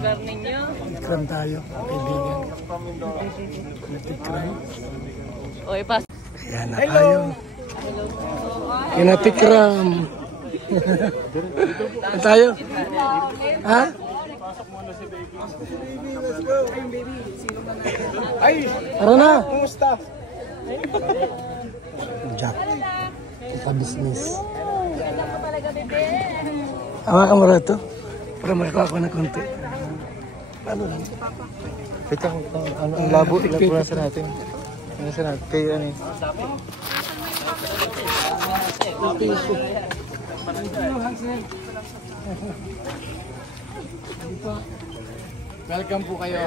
lugar ninyo? Tikram tayo, kaibigan. Tikram. O, ipas. Ayan na tayo. Kinatikram. Saan tayo? Ha? Ay! Tara na! Kumusta? Jack. Kita business. Hawa ka mo rito. Para makakuha ko na konti. Ano lang? Teka, ang labo. Nasa natin. Nasa natin. Kaya ano eh. Welcome po kayo.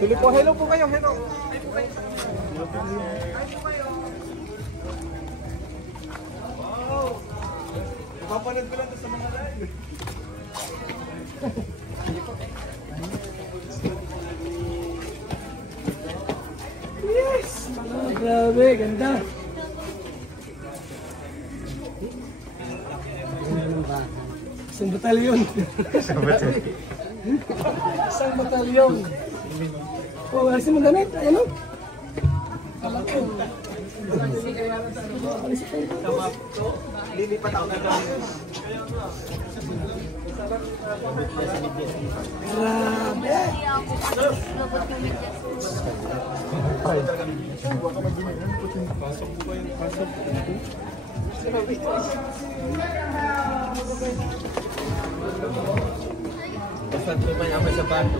Hello po, hello po kayo. Hello. Papanood ko lang sa mga live. Yes! Grabe, ganda. Isang batalyon. Isang batalyon. Oh, alisin mo damit. Ayan o. Lilipat ako na doon. Grabe. Pasok po kayo. Pasok. Basta po may amay sa bato.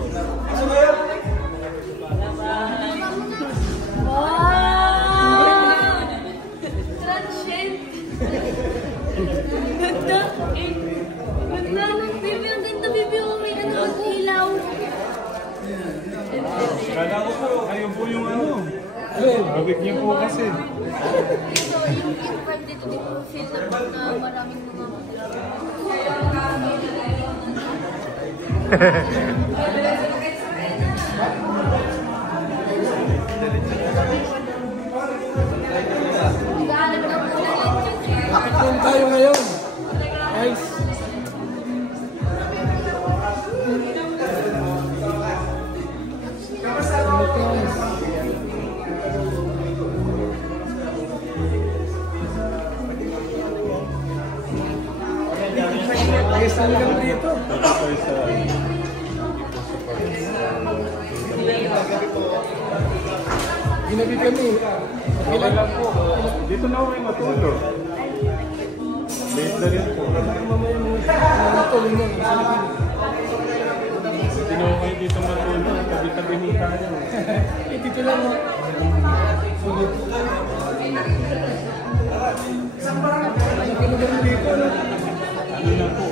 Wow! Transient! Ganda! Ganda ng baby! Ang ganda baby! May ano ang ilaw! Kala ko po, kayo po yung ano. Gawit niyo po kasi. So, yung in-front dito, di ko feel na maraming mga Akit tayo ngayon. Guys. Guys, saan kami dito? Ginabi kami. Okay lang po. Dito na ako kayo matulog. Late na rin po. Matulog mo. Dito na ako kayo dito matulog. Tabi-tabi mo tayo. Dito lang mo. Dito na. Ano na po?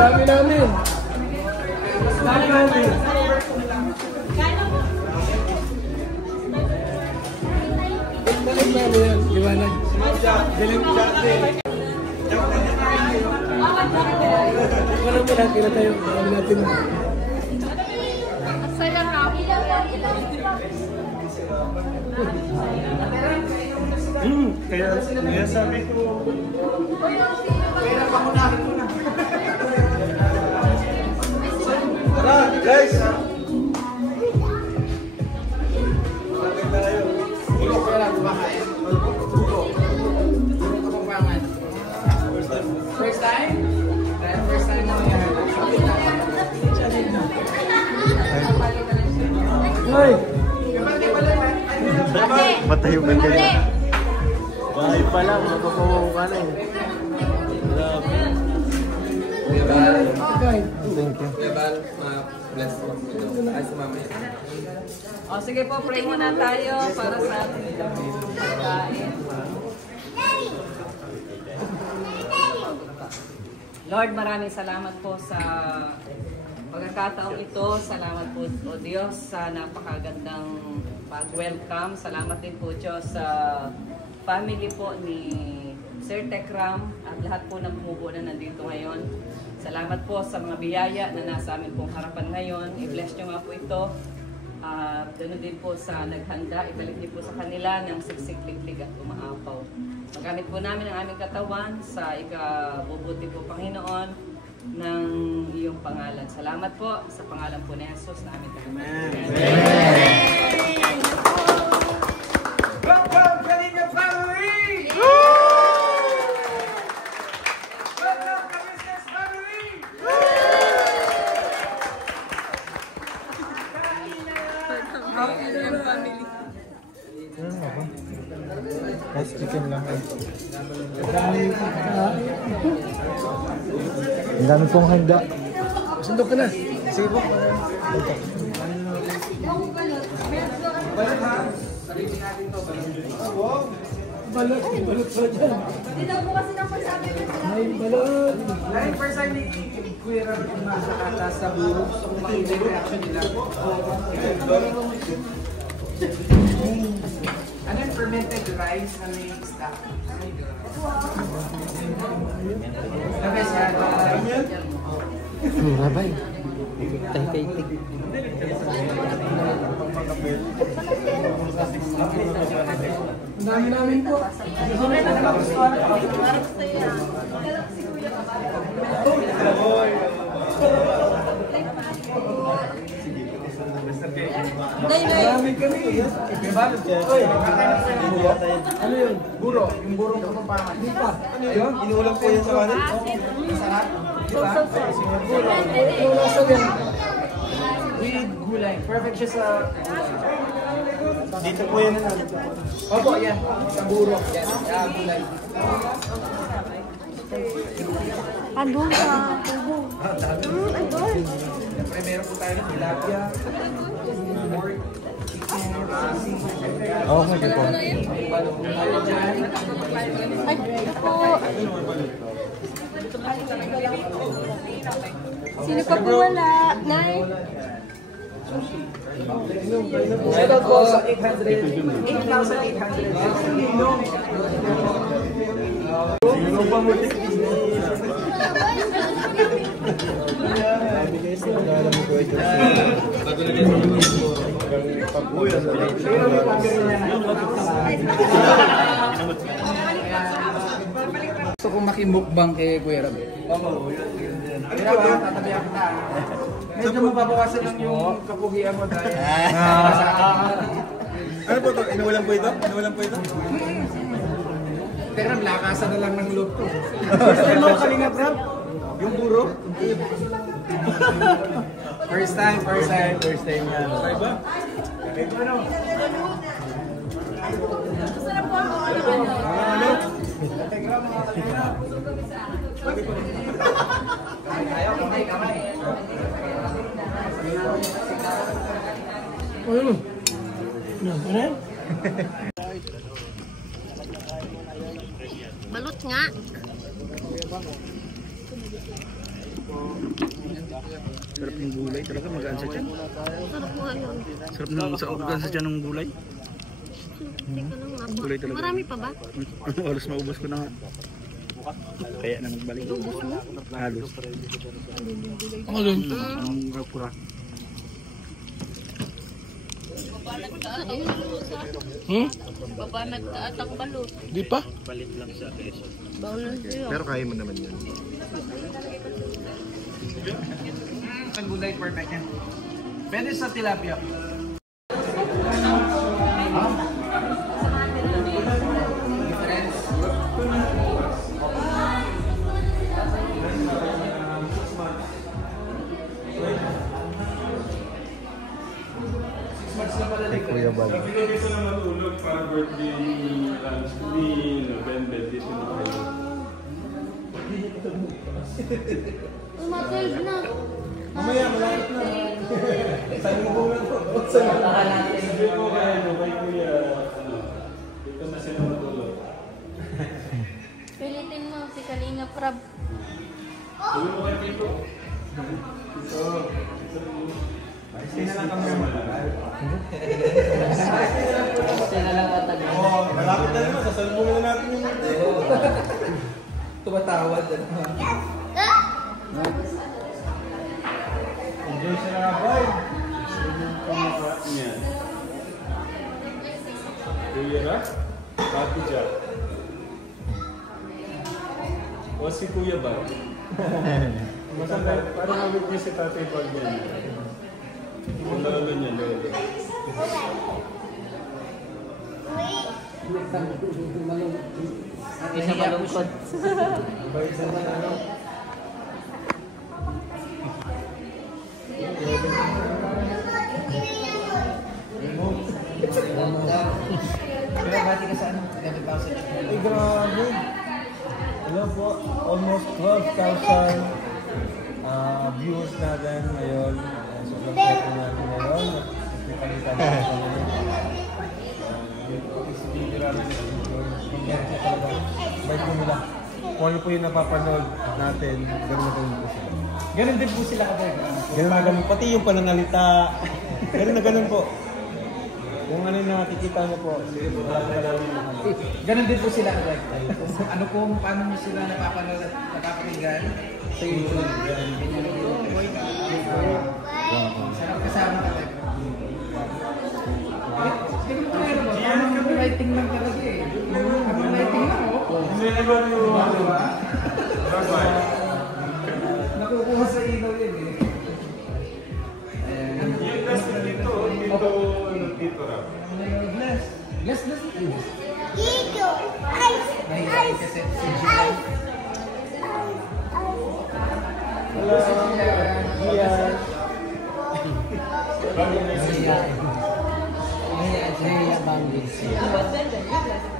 Dami namin. Dami namin. Balik namin yan. Iwanag. Galing dati. Walang malaki na tayo. Dami natin. Asaya na. Kaya sabi ko, kaya pakunahin ko na. Tara, guys! First time? First time mo yan. Hoy! Matayo ba kayo? Bahay pa lang, magpapawaw ka na eh. Grabe. Thank you. Bless mo. Ay, sumama yan. O, sige po, pray muna tayo para sa ating pagkain. Lord, maraming salamat po sa pagkakataong ito. Salamat po, O Diyos, sa napakagandang pag-welcome. Salamat din po, Diyos, sa family po ni Sir Tekram, at lahat po ng bumubuo na nandito ngayon. Salamat po sa mga biyaya na nasa amin pong harapan ngayon. I-bless nyo nga po ito. Ganun din po sa naghanda, ibalik niyo po sa kanila ng siksik-liklik at umaapaw. Magamit po namin ang aming katawan sa ikabubuti po Panginoon ng iyong pangalan. Salamat po sa pangalan po ni Jesus na aming tanggapin. Amen! Welcome, Kalinga family! Welcome, Kalinga's family! Nice chicken lang. Ang dami pong handa. Sundok ka na. Sige po. Balot pa dyan. Dito po kasi nang pagsabi ko sila. May balot. Dahil first time ni Kuya Ram umasa kata sa buro, gusto kong makita yung reaction nila. Ano yung fermented rice na may stock? Okay, sir. Rabay. Tay-tay-tay. Ang dami namin po. Marami kami. Ano yun? Buro. Yung burong kapampangan. Di pa. Ano yun? Inuulam po yan sa kanin? Masarap. Diba? Yung nasa yan. With gulay. Perfect siya sa... Dito po yan. Opo, yan. Sa buro. Yan. Yan, gulay. Andun sa tubo. Andun. Siyempre, meron po tayo ng tilapia. Pork. Oo, sige po. Ay, ito po. Sino pa po wala? Nay? Shout out po sa 8,800. Sino pa mo? Gusto kong makimukbang kay Kuya Ram. Pero tatabi ako na. Medyo mababawasan lang yung kapugian mo dahil. Ano po ito? Inuulam po ito? Inuulam po ito? Pero lakasan na lang ng loob to. First time mo Kalingap Ram? Yung buro? First time. First time yan. Try ba? Ano? Ayaw, kamay. Ano? Ano? Balot nga. Sarap ng gulay, talaga magaan sa tiyan. Sarap nga yun. Sarap ng magaan sa tiyan ng gulay. Teka lang nga. Gulay talaga. Marami pa ba? Halos maubos ko na nga. Kaya na magbalik. Halos. Ang kapura. Baba nagtaatang balot. Di pa? Bawal na siya. Pero kaya mo naman yan. Ang gulay perfect yan. Pwede sa tilapia. Kay Kuya Bal. Nagbigay ko na matulog para birthday ni November 19. Umatid na. Mamaya, malapit na. Sabi mo po nga po. Sabi ko kay Kuya, dito na sila matulog. Pilitin mo si Kalinga Prab. Sabi mo kay Pito. Stay na lang kami sa malagal. Malapit na naman, sasalubungin na natin yung tumatawad. Enjoy siya na boy. Sino yung pamukha niya? Kuya Ra? Ate Jack? O si Kuya ba? Masanda, parang hawit niya si Tatay Pag yan. Ang lalo niya, lolo. Isa malungkot. Bait sa mga ano? Kaya bati ka sa ano? Gabi pa ako sa Ay, grabe. Hello po. Almost 12,000 viewers natin ngayon. Sobrang happy natin ngayon. Nakikita natin ngayon. Marami na nangyari talaga. Bait po nila. Kung ano po yung napapanood natin, gano'n na gano'n po sila. Ganun din po sila kapag. Gano'n na gano'n. Pati yung pananalita. Gano'n na gano'n po. Kung ano yung nakikita niyo po, wala ka namin ano. Ganun din po sila kapag. Ano po, paano nyo sila napapanood at napapakinggan? Sa YouTube. Sarap kasama kapag. Hindi mo kaya ba? Parang copywriting lang talaga eh. Copywriting lang oh. Hindi na ba yung ano ba? Bye-bye. Nakukuha sa ilaw yun eh. Yung gas na dito, dito Ra. Bless. Bless. Dito! Ice! Nahihain kasi si Ice! Hello. Gian.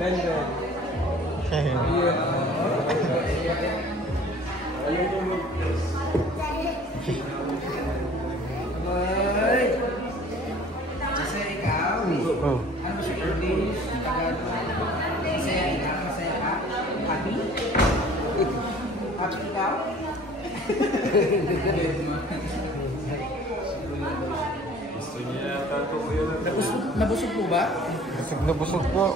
Bendo. Ay! Kasi ikaw, ano si English? Masaya ikaw? Masaya ka? Happy? Happy ikaw? Gusto niya yata ito ko yun. Nabusog po ba? Busog na busog po.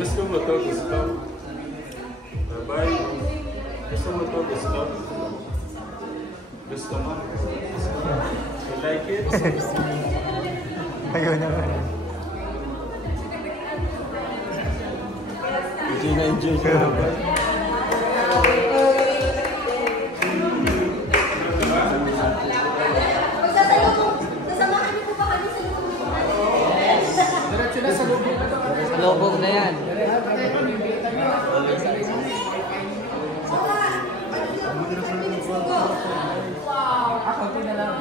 Gusto mo to, gusto. Bye-bye. Gusto mo to, gusto. Gusto mo? You like it? Ayaw naman. Enjoy na enjoy siya. Sasamahan niyo po ba kami sa loob? Diretso na sa loob na ito. Lobong na yan. Ako, ito na lang.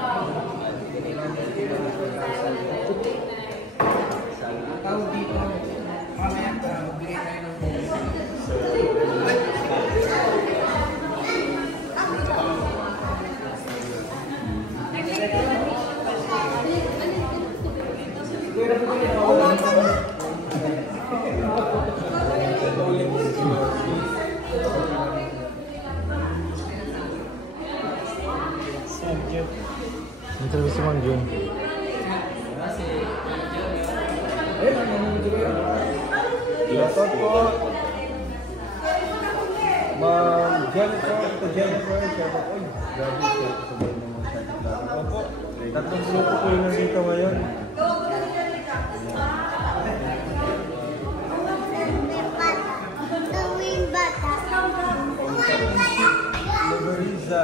Ang tawag dito, mamaya, magbigay tayo ng Interview si Mang Jun. Shoutout po. Ma'am Jennifer, ito Jennifer. Shoutout po. Grabe siya. Sabay naman sa ating opo. Tatlong grupo po yung nandito ngayon. Tuwing bata. Luberiza.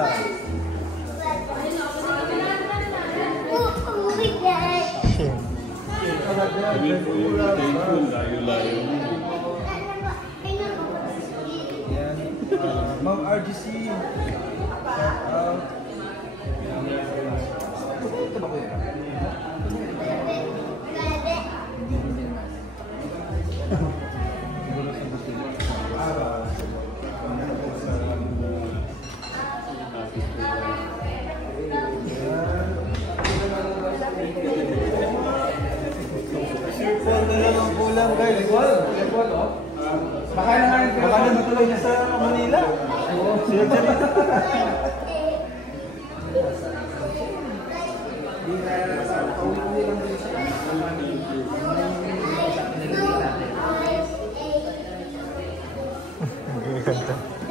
Uuwi guys. Layo-layo. Yan. Ma'am RGC. Shout out. Ito ba kuya? Kulang guys. Level, oh. Baka naman, Baka na matulog niya sa Manila. Sila dyan. Ganda.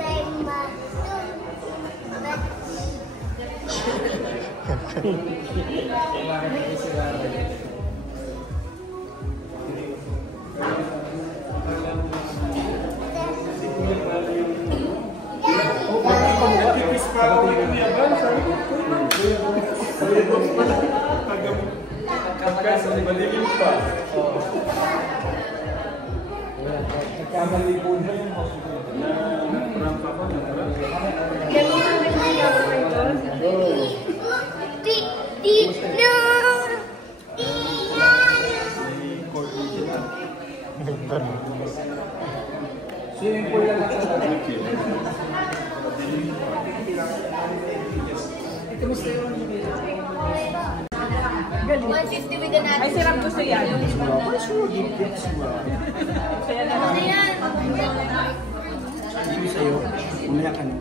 Madilim pa. Nagkamali po na yung Nag-prank ako. swimming pool lang ako. Kamusta yun? 150 with an Ay, sarap gusto yan. Kaya na Ano yan? Hindi sa'yo, umaya ka na.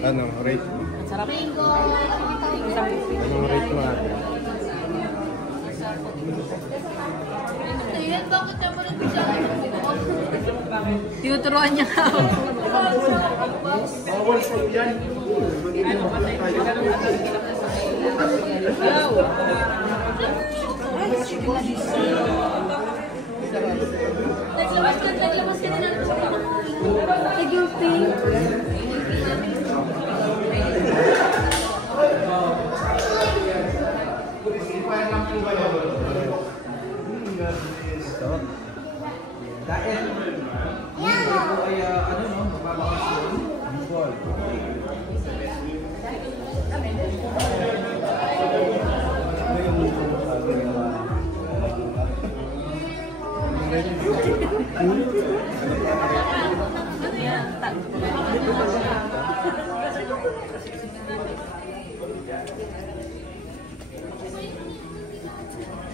Ano, rate? sarap. Mango. Anong rate mo natin? Ano yan? Bakit naman ito siya? Tinuturuan niya ako. Bawal po yan. Naglabas ka na lang sa guilty. Dahil hindi po ay ano no, magbabakasyon. Bicol.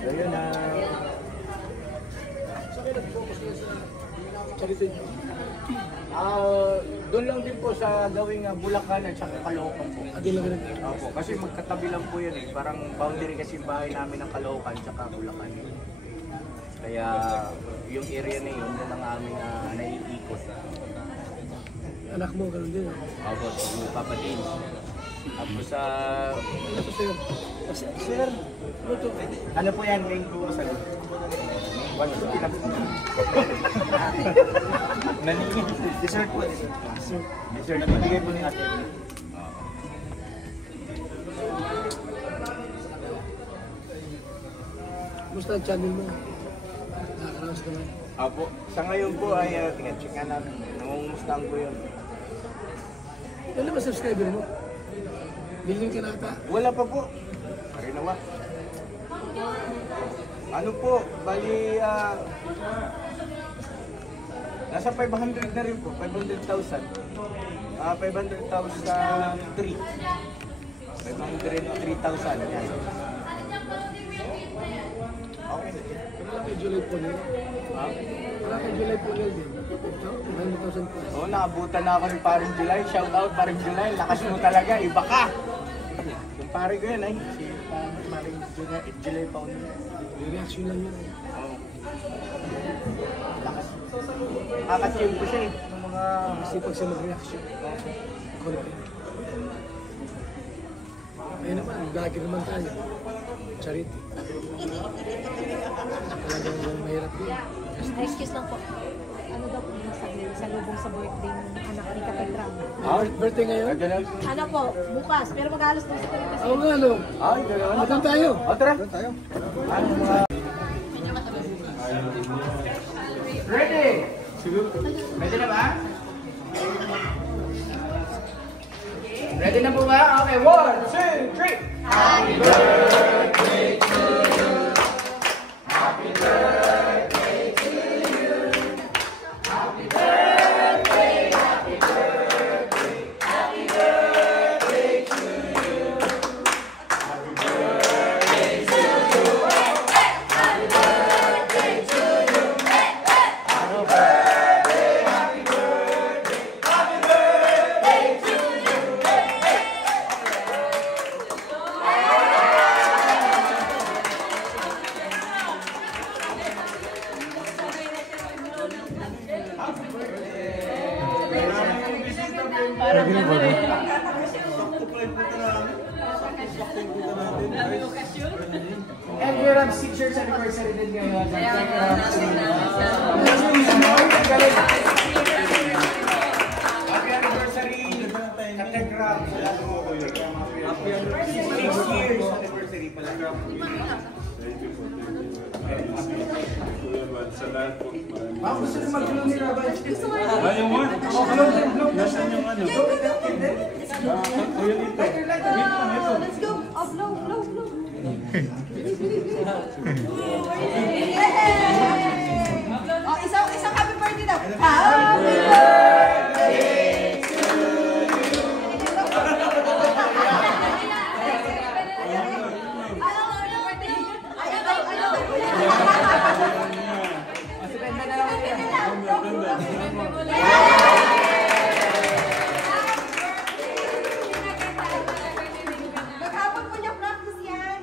Ayun na. Doon lang din po sa gawing Bulacan at saka Caloocan po. Opo, kasi magkatabi lang po yan eh. Parang boundary kasi bahay namin ng Caloocan at saka Bulacan. Kaya yung area na yun, doon ang aming naiikot. Anak mo, ganun din. Opo, si Papa Dean. Tapos sa... Sir, Ano po yan? Main course. Wala sa pinap. Naningin. Dessert po. Dessert. Nabigay po ni ate. musta ang channel mo? Nakakaraos naman. Apo. Sa ngayon po ay check nga namin. Nangungumustahan ko yun. Ano ba subscriber mo? Bilhin ka na ata. Wala pa po. Parinawa. Ano po, bali, nasa 500 na rin po, 500,000. 500,003. 503,000. Yan. Okay na din. Wala kay July Ponel. Wala kay July Ponel din. 900,000 plus. Oo, nakabutan na ako ng paring July. Shout out paring July. Lakas mo talaga, iba ka. Yung pare ko yan ay, si paring July Paul. Reaction lang yun. Oo. Lakas. Nakaka-chill ko siya eh. Ng mga... Masipag siya mag-reaction. Kulit yun. Ayun naman, vlogger naman tayo. Charity. Talagang mahirap yun. Excuse lang po. Ano daw po yung sabi sa lubong sa birthday ng anak ni Kategram? Birthday ngayon? Ganun. Ano po, bukas. Pero mag-alas doon sa kasi. Oo nga, no? Ay, ganun. Matang tayo. O, tara. Tayo. Ano mga... Ready? Ready na ba? Ready na po ba? Okay, 1, 2, 3. Happy birthday to you. Happy birthday to you. Happy birthday, happy birthday, happy birthday to you. Happy birthday to you. Happy birthday to you. Happy birthday, happy birthday, happy birthday to you. And we're on 6 years anniversary din ngayon. Happy anniversary, Kategram. Happy anniversary. 6 years anniversary pala. Thank you po. Kuya Bal, sa lahat po. Gusto nyo mag-glow nila ba? Yung one? Nasaan yung ano? Kuya dito. Let's go. Oh, blow, blow, blow. Oh, isang happy birthday daw. Happy birthday to Maghapon po niya practice yan.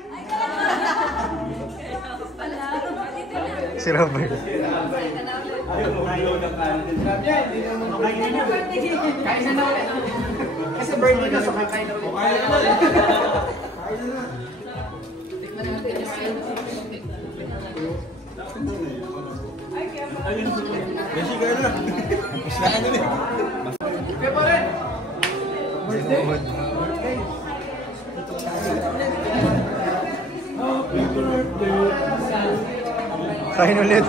Si Robert. Kain na ulit. Kasi birthday na, so kakain na ulit. Beshi ka na. Puslahan na rin. Kaya pa rin. Birthday. Kain ulit.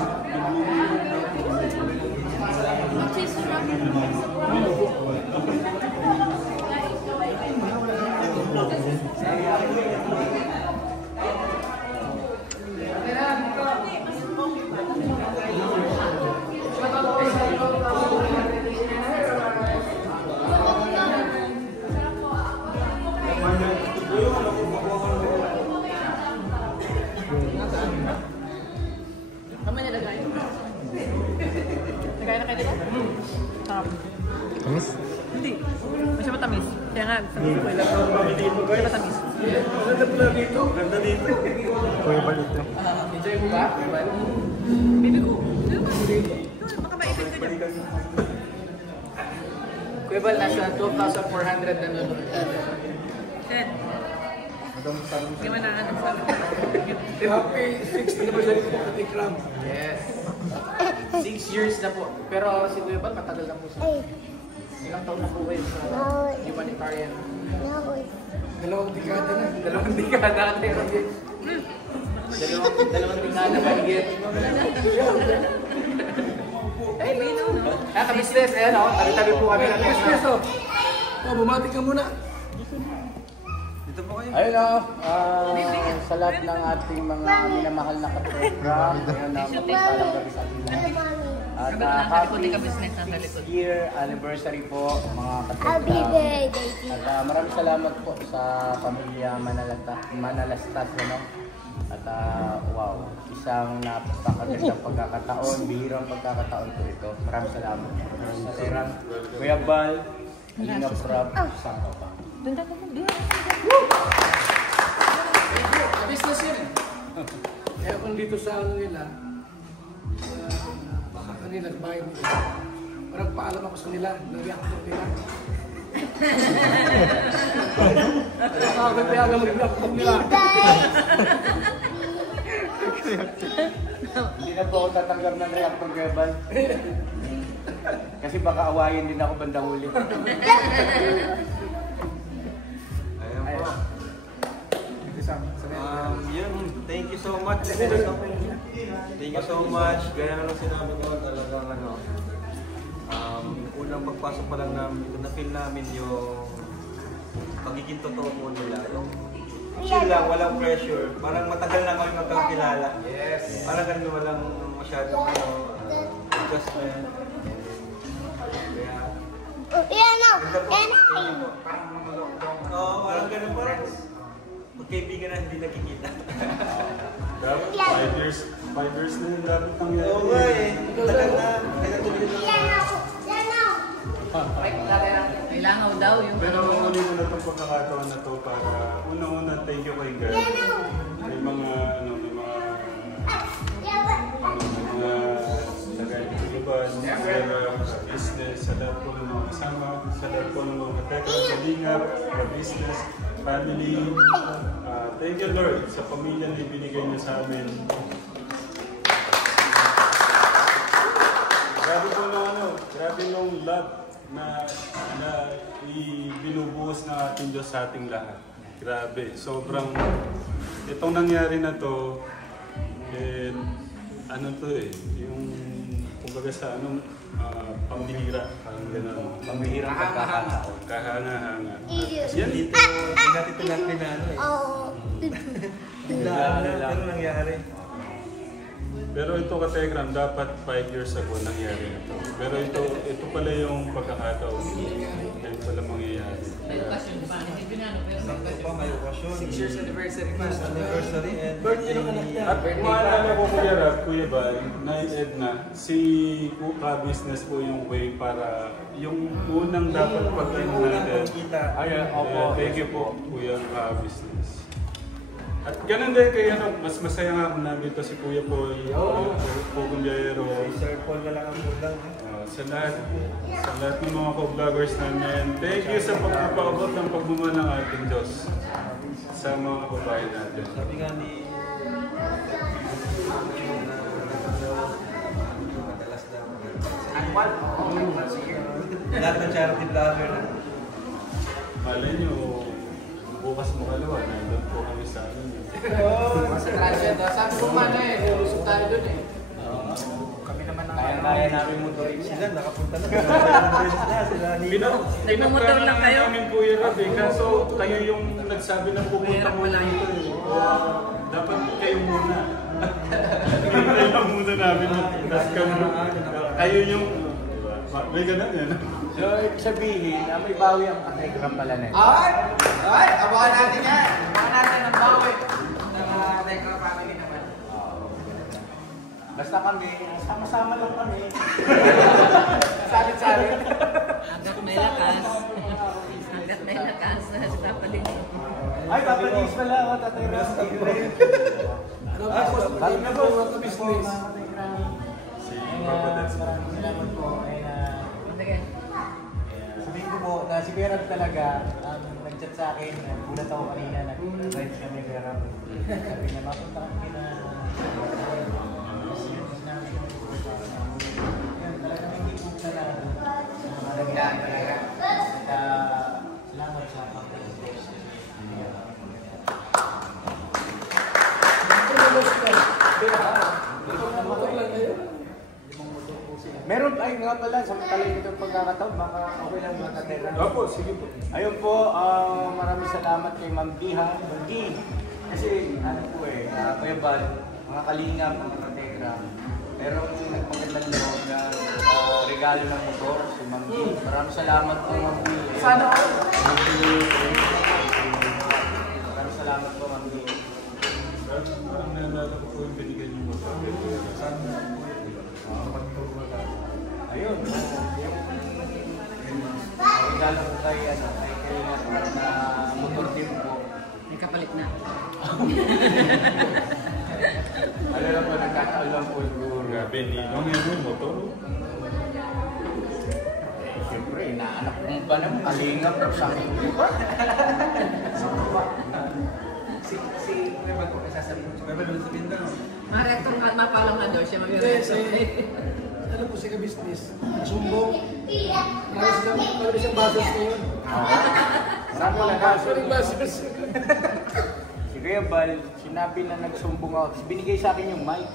Nagaya na kayo dito? Tamis? Hindi. Masya matamis. Kaya nga, tamis ko ilang. Masya matamis. Ganda dito. Kuya Bal ito. Enjoy mo ba? Bibi ko. Baka maipit ko dyan. Kuya Bal, nasa 12,400 na nunod. Ten. Hindi man na sa akin. Happy 60th anniversary po, Kategram. Yes. 6 years na po. Pero si Kuya Bal, matagal na po siya. Ilang taon na po kayo sa humanitarian? Dalawang dekada na. Dalawang dekada natin. Dalawang dekada mahigit. Ka-business, ayan o. Tabi-tabi po kami ng business. Bumati ka muna. Ayun o, sa lahat ng ating mga minamahal na kaprogram, ayun na magpapalang gabi sa ating lahat. At happy 6th year anniversary po mga kaprogram. At maraming salamat po sa pamilya Manalastas. At wow, isang napakagandang pagkakataon, bihirang pagkakataon po ito. Maraming salamat. Kuya Bal, Inga Prab, Sangkapa. Doon daw mo. Business yun eh. Kaya kung dito sa ano nila, baka kanila, bahay nila. Parang paalam ako sa nila, na-reactor nila. Sabi kaya alam mo reactor nila. Hindi na po ako tatanggap ng reactor, Kuya Bal. Kasi baka awayin din ako bandang huli. Thank you so much. Thank you so much. Gaya nga nung sinabi ko talagang unang pagpasok pa lang namin, na-feel namin yung pagiging totoo po nila. Yung chill lang, walang pressure. Parang matagal na kami magkakilala. Yes. Parang ganun, walang masyadong adjustment. Oo, parang ganun, parang magkaibigan na hindi nakikita. Dapat 5 years na yung dapat nangyari. Oo nga eh. Tagal na. Kaya tuloy na. Kailangan daw yung... Pero uli ko na itong pagkakataon na to para una-una thank you kay God. May mga lagay ko iba, sa business, sa lahat po ng mga kasama, sa sa lahat po ng mga Tekram, Kalingap, business, family. Thank you Lord sa pamilya na ibinigay niyo sa amin. Grabe po na grabe nung love na ibinubuhos ng ating Diyos sa ating lahat. Grabe, sobrang itong nangyari na to, yung kumbaga sa pambihira, parang gano'n. Pambihirang pagkakataon. Kahanga-hanga. Yan dito, hindi natin pinano eh. Ano nangyari? Pero ito Kategram, dapat 5 years ago nangyari na ito. Pero ito pala yung pagkakataon. Yan pala mangyayari. May okasyon. 6 years anniversary pa. And birthday ni... At maalala ko Kuya Bal, na Edna, si Ka-Business po yung way para yung unang dapat pagkain natin. Thank you po Kuya Ka-Business. At ganun din kaya mas masaya nga kung nandito si Kuya Paul, Pogong Biyahero. Sir Paul na lang ang ulang. Sa lahat ng mga co-vloggers namin, thank you sa pagpapaabot ng pagmamahal ng ating Diyos sa mga kababayan natin. Sabi nga ni... madalas daw. Lahat ng charity vlogger na. Malay nyo, bukas makalawa, nandun po kami sa amin. Sa transient, sabi ko man lulusog tayo dun eh. Kami naman ang Kaya namin motorin sila, nakapunta na. Nagmamotor lang kayo? Namin Kuya Rab kaso kayo yung nagsabi na pupunta muna dito eh. Dapat kayo muna. Hintay lang muna namin. Kayo yung... May ganun yan. So, ibig sabihin, may bawi ang Kategram pala na. Ay! Abangan natin yan! Abangan natin ang bawi ng Tekram family naman. Basta kami, sama-sama lang kami. Salit-salit. Hanggat may lakas. Hanggat may lakas. Dapat din. Ay, papalis pala ako, Tatay Ras. Ano na po ang business? Salamat po. Sabihin ko po na si Kuya Rab talaga nag-chat sa akin. Gulat ako kanina, nag-drive kami Kuya Rab. Sabi na mapunta kami na talagang hindi po na naglaan talaga. Salamat sa pag-invest. Meron ay nga pala sa talagang itong pagkakataon, baka okay lang mga Katera. Opo, sige po. Ayun po, maraming salamat kay Ma'am Diha, kasi ano po Kuya Bal, mga kalingap, mga Katera, merong nagpagandang loob na regalo ng motor, si Ma'am Di. Maraming salamat po Ma'am Di. Sana ako. Maraming salamat po Ma'am Di. Parang nalala ko po yung binigay niyo mo sa akin. Ayun, regalo ko kay Kalingap na motor din po. May kapalit na. Alam po, nagkataon lang po siguro. Grabe, ninong yung motor. Siyempre, inaanak mo ba naman? Kalingap, sa akin ko ba? Si Kuya Bal po nasasabihin. Si Kuya Bal nasasabihin daw. Mga reactor nga, mapalang na daw siya. Ano po siya ka-business? Sumbong. Marami siyang buses ngayon. Saan mo na Maraming buses. Si Kuya Bal, sinabi na nagsumbong ako. Binigay sa akin yung mic.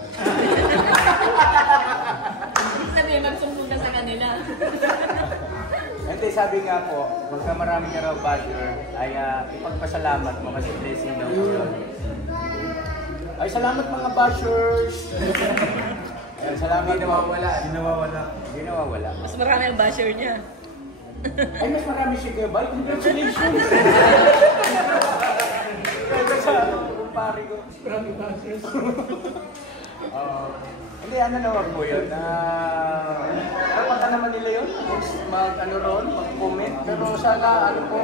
Sabi, magsumbong ka sa kanila. Hindi, sabi nga po, pagka marami ka raw basher, ay ipagpasalamat mo kasi blessing daw po yun. Ay, salamat mga bashers! Ayan, salamat. Hindi nawawala. Hindi nawawala. Mas marami ang basher niya. Ay, mas marami si Kuya Bal. Congratulations! Kaya sa kumpari ko. Maraming buses. Hindi, ano naman po yun. Kapag naman nila yun, mag-ano ron, mag-comment. Pero sana, ano po,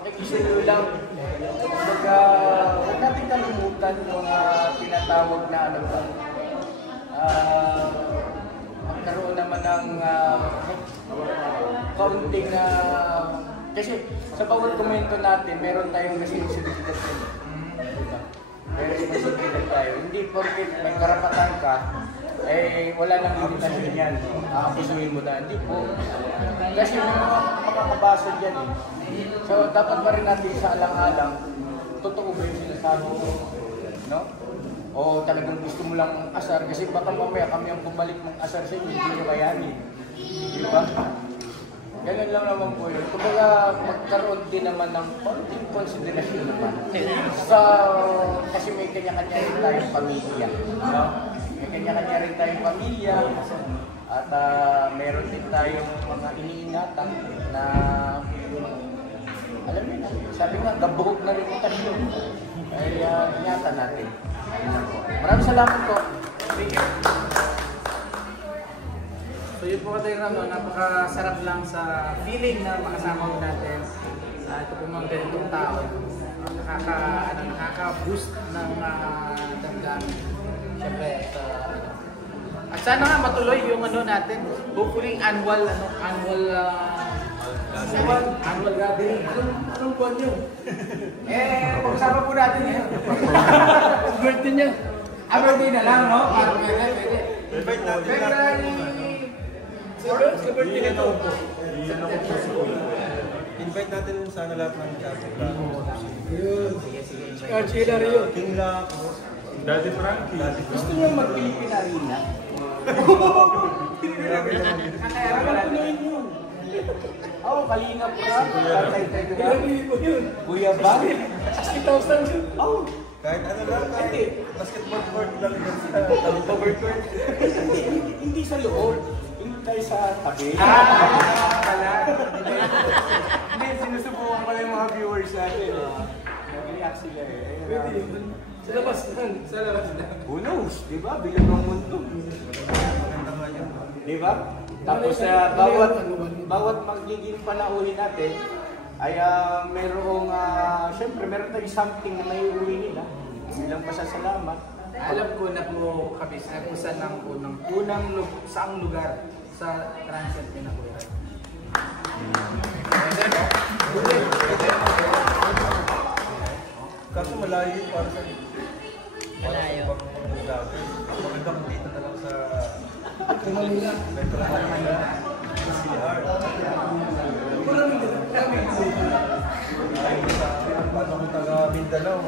makikisuyo lang. Huwag natin kalimutan yung mga tinatawag na ano ba. magkaroon naman ng kaunting kasi sa bawat komento natin, meron tayong responsibilidad din. Diba? May responsibilidad tayo. Hindi porket may karapatan ka, wala nang limitasyon yan. Aabusuhin mo na. Hindi po. Kasi may mga makakabasa dyan eh. So dapat pa rin natin sa alang-alang, totoo ba yung sinasabi mo? No? O talagang gusto mo lang asar kasi baka mamaya kami ang bumalik ng asar sa inyo, hindi nyo kayanin. Diba? Ganun lang naman po yun. Kumbaga magkaroon din naman ng konting konsiderasyon naman. Kasi may kanya-kanya rin tayong pamilya. No? May kanya-kanya rin tayong pamilya. At meron din tayong mga iniingatan na alam mo na, sabi nga, gabuhok na reputasyon. Ay ingatan natin. Maraming salamat po. Thank you. So yun po Tatay Ram, napakasarap lang sa feeling na makasama mo natin. Ito po mga ganitong tao. Nakaka-boost ng damdamin. Siyempre, at sana nga matuloy yung natin. Hopefully annual gathering. Anong buwan yun? Pag-usapan po natin yun. Birthday niya. Birthday na lang, no? Pwede. Invite natin Birthday na ito. Invite natin sana lahat ng traffic lang. Archie Lario. King Lock. Daddy Frankie. Gusto niyo mag-Philippine Arena? Nakakalain yun. Oo, Kalingap Rock. Kuya Bang. 60,000 yun. Oo. Kahit ano lang, kahit basketball court lang yan sa Covered court. Hindi sa loob. Hindi tayo sa tabi. Pala. Hindi, sinusubukan pala yung mga viewers natin. Nag-react sila eh. Sa labas lang. Sa labas lang. Who knows? Diba? Bilang ng mundo. Diba? Tapos bawat magiging panauhin natin ay merong, syempre meron tayong something na may uwi nila. Bilang pasasalamat. Alam ko na po kami kung saan ang saang lugar sa transit na po. Kaso malayo yun para sa Malayo. Maganda kung dito na lang sa Manila. CR. Paano kung taga Mindanao?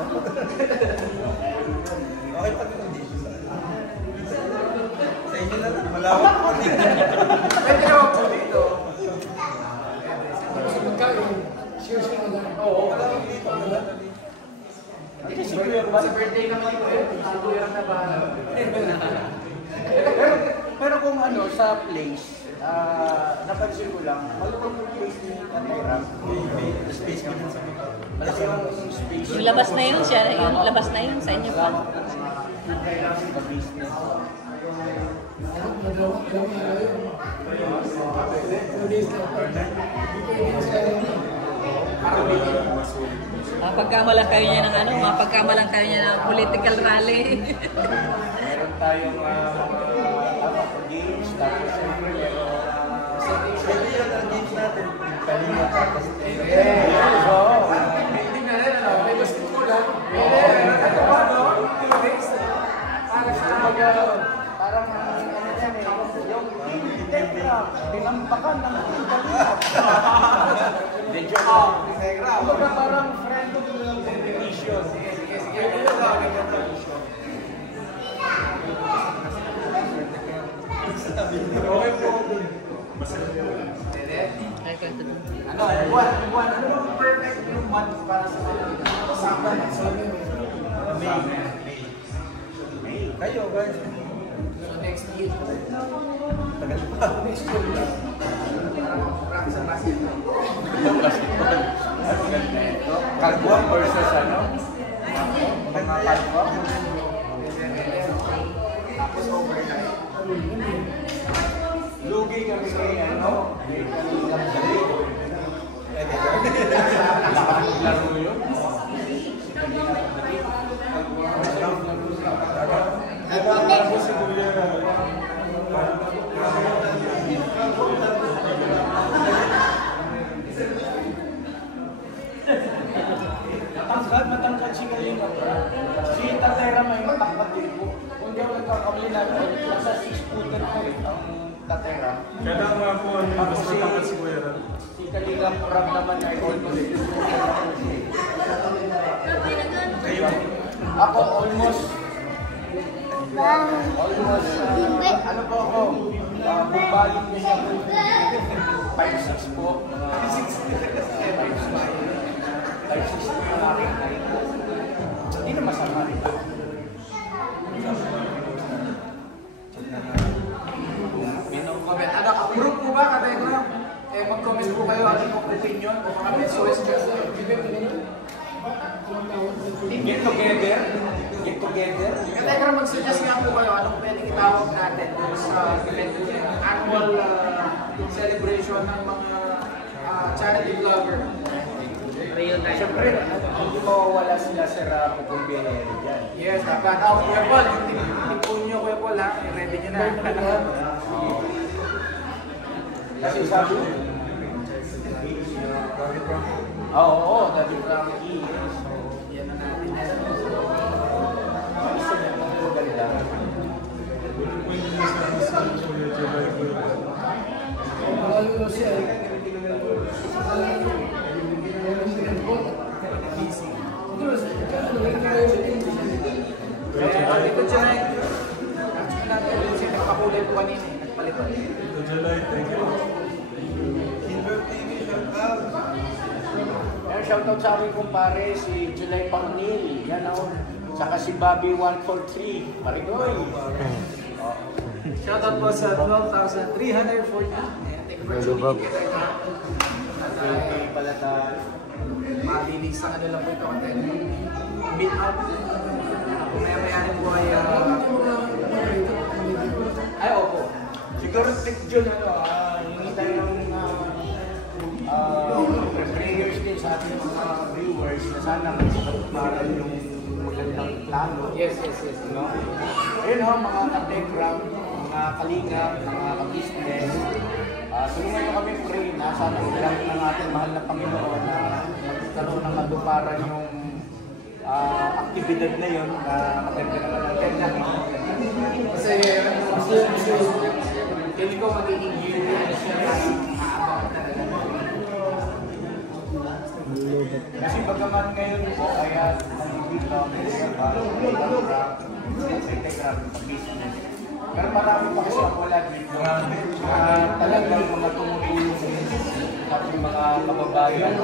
Okay pa kung dito sa inyo na lang, malawak po dito. Pwede naman po dito. Oo, Malawak dito. sa birthday naman po eh. Siguro na bahala. Pero kung sa place, napansin ko lang, malawak yung place ni Tatay Ram. May space ka din sa mga. Malaki yung space. Yung labas na yun, yung labas na yun sa inyo pa. Yung kailangan sa business. Mapagkamalang kayo niya ng mapagkamalang kayo niya ng political rally. Meron tayong games, tapos siyempre meron Pwede yan ang games natin. Kanina tapos. Hindi na rin, may basketball lang. Parang yung Tegra, dinampakan ng Tegra. Kumbaga parang friend of the competition. Sige. Okay po. Buwan. Ano yung perfect yung month para sa usapan? May. Kayo guys. So next year. Tagal pa. Next year. Practice ang basketball. Kalbuan versus mga kalbuan. Tapos overnight. Lugi kami kay laro yun. Si Kuya, nararamdaman niya ay almost. Ako almost, ano po ako, bubaling niya siya po. 5'6 po. 5'6 po yung aking height. Hindi na masama ito. Approve po ba, Kategram? Mag-comment po kayo ang inyong opinion o mga messages. Get together. Get together. Kategram, mag-suggest nga po kayo anong pwedeng itawag natin sa annual celebration ng mga charity vlogger. Siyempre, hindi mawawala sila sa Pupumbiyere dyan. Yes, dapat. Kuya Paul, yung tip po nyo, Kuya Paul, ha? I-ready nyo na. Kasi sabi ko, oo, Daddy Frankie. So, yan na natin. Isa na lang po ganda. Ito dyan ay natin siya nakakulay po kanina. Nagpalit-palit. Ito July, thank you. Shoutout sa aking kumpare, si July Parnil. Yan ako. Saka si Bobby 143. Marigoy. Shoutout po sa 12,340. Thank you for tuning in. Okay, pala tayo. Mabilis sa ano lang po ito. Meet up. Kung maya-mayanin po ay... Ay, opo. Siguro June, hindi tayo ng prayers din sa ating mga viewers na sana para yung magandang plano. Yes. No? Ayun ho, mga ka-Telegram, mga kalinga, mga ka-business. Tulungan nyo kami pray na sana ilang ng ating mahal na Panginoon na magkaroon ng katuparan yung aktibidad na yun na maganda naman ang kanya. Kasi feeling ko magiging year na siya na maaabang talaga. Kasi bagaman ngayon po, kaya nandito para Telegram business. Pero marami pa kasi ako wala dito. Talagang mga tumutulong sa ating mga kababayan.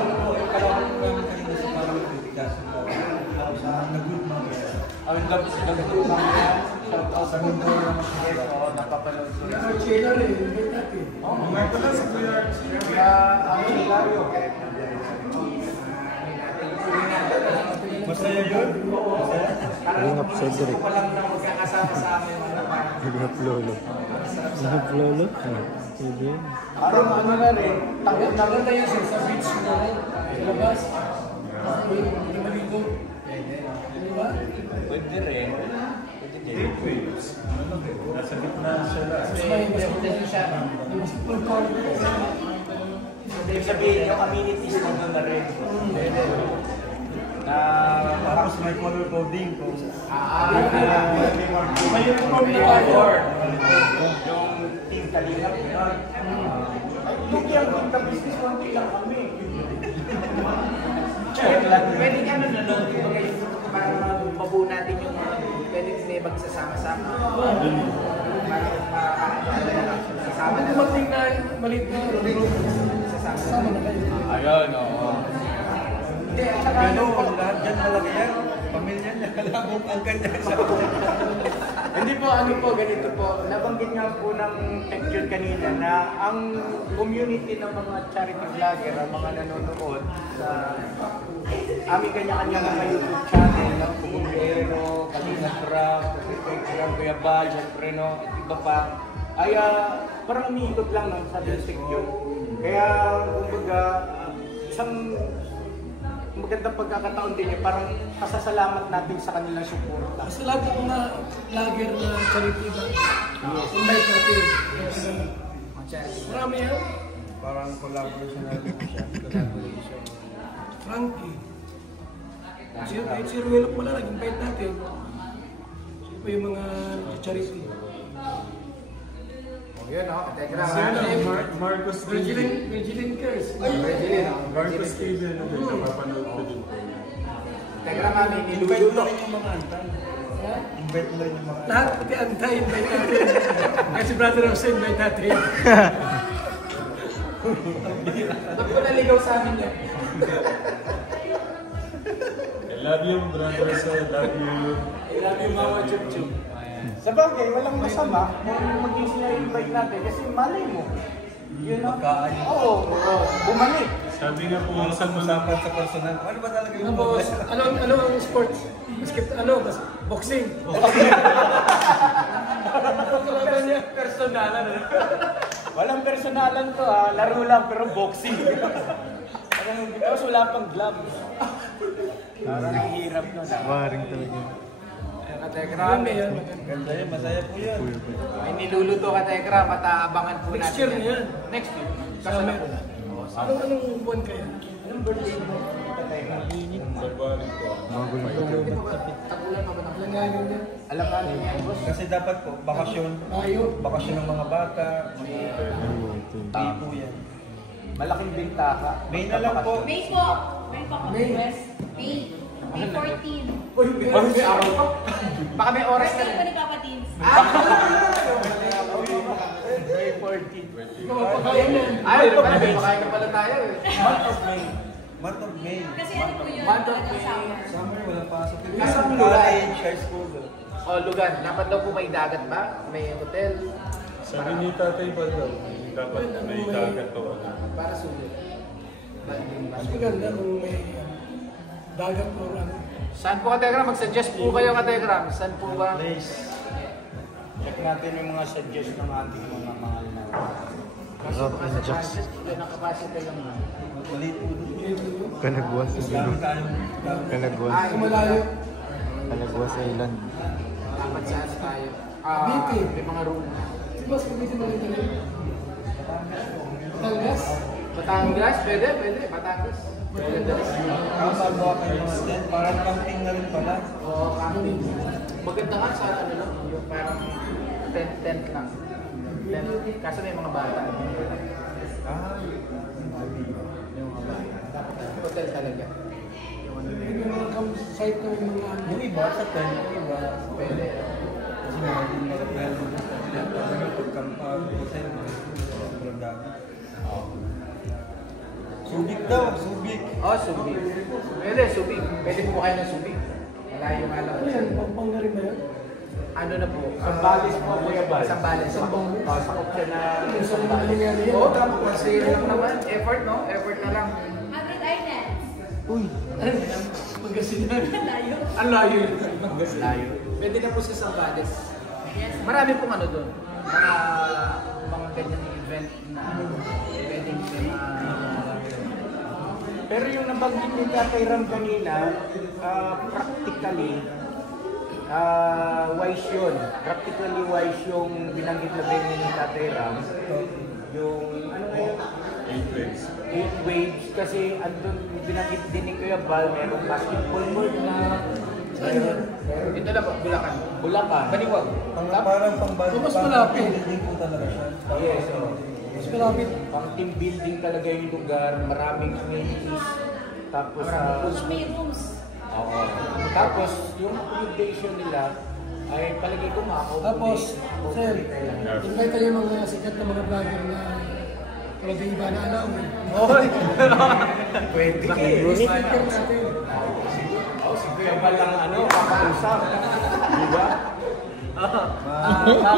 Ang nagtulong niya sa mundo ng napapanood ko rin. Kaya ang Hilario. Masaya yun? Ring up Cedric. Walang na magkakasama sa amin. Ring up Lolo. Ring up Lolo? Pwede yun. Parang ano na rin, takot na rin. Tayo sa beach na rin. Labas. Pwede rin. Nasa gitna siya lang. Ibig sabihin yung amenities na doon na rin. Tapos may color coding kung yung team Kalingap. Yung team ka business, konti lang kami. Pwede ka na nanood para mabuo natin yung pwede may magsasama-sama. Sasama na mating na malit na sasama na kayo. Ayun, oo. Hindi, at saka lahat dyan malaki yan. Pamilya niya, kalabog ang kanya siya. Hindi po, ano po, ganito po. Nabanggit nga po ng TechJun kanina na ang community ng mga charity vlogger, ang mga nanonood sa aming kanya-kanya mga YouTube channel, ng Pupumbiyero, Kalingap Rap, Kuya Bal, syempre no, iba pa, ay parang umiikot lang no, sa TechJun. Kaya, kumbaga, isang magandang pagkakataon din yun, parang pasasalamat natin sa kanilang suporta. sa lahat ng mga vlogger na charity ba? Invite natin. Marami yan. Parang collaboration natin siya. Collaboration. Frankie. Si Ruelo pala, nag-invite natin. Sino pa yung mga charity? Yun, no? Kategram. Marcos TV. Virgilin Curse. Virgilin, no? Marcos TV na din, napapanood ko din po. Kategram namin, Invite mo niluluto. rin yung mga antay. Invite mo rin yung mga Lahat pati antay, invite natin. Kasi Brother Jose, invite natin. Ba't ko naligaw sa amin yan? I love you, brother, sir. Love you. I love you, Mama Chup Chup. Sa bagay, walang masama kung maging sila invite natin kasi malay mo. Yun know? Oo, bumalik. Sabi nga po, sa usapan sa personal. Ano ba talaga yung Tapos, ano ang sports? Boxing. Personalan. Walang personalan to ha. Laro lang pero boxing. Tapos wala pang gloves. Parang hirap na. Waring talaga. Kategram. Ganda yun, masaya po yun. May niluluto Kategram at aabangan po Next natin. year na yan. Next year. Kasama po. Anong buwan kaya? Anong birthday mo? February po. Magulo pa dyan. Tagulan pa ba na? Langanin niya. Alam ka niya, boss? Kasi dapat po, bakasyon. Bakasyon ng mga bata. May po yan. Malaking bintaka. May na lang po. May po. May po kami. May. May 14. Uy, may araw pa. Baka may oras na. Birthday ko ni Papa Teens. May 14. Ay, makain na pala tayo eh. Month of May. Month of May. Kasi ano po yun? Month of Summer. Summer, walang pasok. Kasang lugar? College, high school. Oh, lugar. Dapat daw po may dagat ba? May hotel? Sabi ni Tatay pa daw, dapat may dagat to. Para sulit. Mas maganda kung may dagat mo ano. Saan po Kategram? Mag-suggest po kayo Kategram. Saan po ba? Please. Check natin yung mga suggest ng ating mga mahal na. Rock and Jocks. Yan ang capacity lang. Maliit po dito. Kanagwas sa Dami dulo. tayong Kanagwas. Malayo. Kanagwas Island. Dapat saan tayo? May mga room. Di ba sabi si Malita rin? Batangas? Batangas? Pwede? Batangas. Maganda. Magawa kayo ng tent. Parang camping na rin pala. Oo, camping. Maganda nga sa ano lang, yung parang tent lang. Tent. Kaso may mga bata. Hotel talaga. Yung mga campsite ng mga ano. Yung iba sa tent, yung iba. Pwede. Kasi meron din mga meron din sa tent. Parang pagkampag, kasi sobrang dami. Subic daw, Subic. Oh, Subic. Pwede, Subic. Pwede po kayo ng Subic. Malayo nga lang. Ano yan? Pampang na rin ba yan? Ano na po? Sambales po, Kuya Bal. Sambales. Sakop siya na. Yung sa mga nangyari yan. Oo, tama. Kasi lang naman. Effort, no? Effort na lang. 100 Islands. Uy! Pagkasinan. Layo. Ang layo yun. Layo. Pwede na po sa Sambales. Marami pong ano doon. Mga ganyan event na wedding Pero yung nabanggit ni Tatay Ram kanina, practically, wise yun. Practically wise yung binanggit na venue ni Tatay Ram. Yung, ano na yun? 8 waves. 8 waves kasi andun binanggit din ni Kuya Bal, merong basketball court na Ito na po, Bulacan. Bulacan. Baliwag. Parang pang-body. Mas malapit. Building po talaga siya. Yes, so. Mas malapit. Pang team building talaga yung lugar, maraming amenities. Tapos, May rooms. oo. Tapos, yung accommodation nila ay palagay ko Tapos, sir, invite tayo yung mga sikat na mga vlogger na tulad yung iba na alam. Hoy! Pwede. Speaker natin. Si Kuya Bal lang kakausap. Di ba?